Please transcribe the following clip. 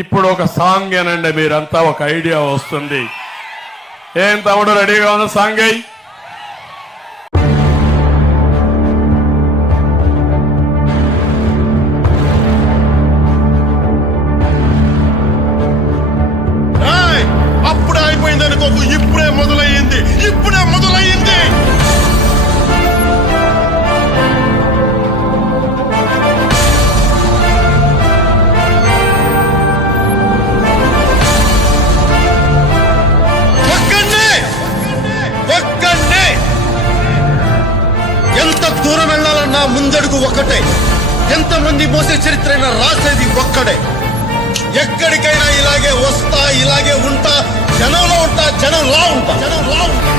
ఇప్పుడు ఒక సాంగ్ ఏనండి, మీరంతా ఒక ఐడియా వస్తుంది. ఏం తమ్ముడు రెడీగా ఉన్న సాంగ్ అయ్యి? అప్పుడే అయిపోయింది అనుకోకు, ఇప్పుడే మొదలయ్యింది, ఇప్పుడే మొదలయ్యింది. ఎంత దూరం వెళ్ళాలన్నా ముందడుగు ఒక్కటే, ఎంతమంది మోసే చరిత్రైనా రాసేది ఒక్కడే. ఎక్కడికైనా ఇలాగే వస్తా, ఇలాగే ఉంటా, జనంలో ఉంటా, జనంలా ఉంటా, జనంలా ఉంటా.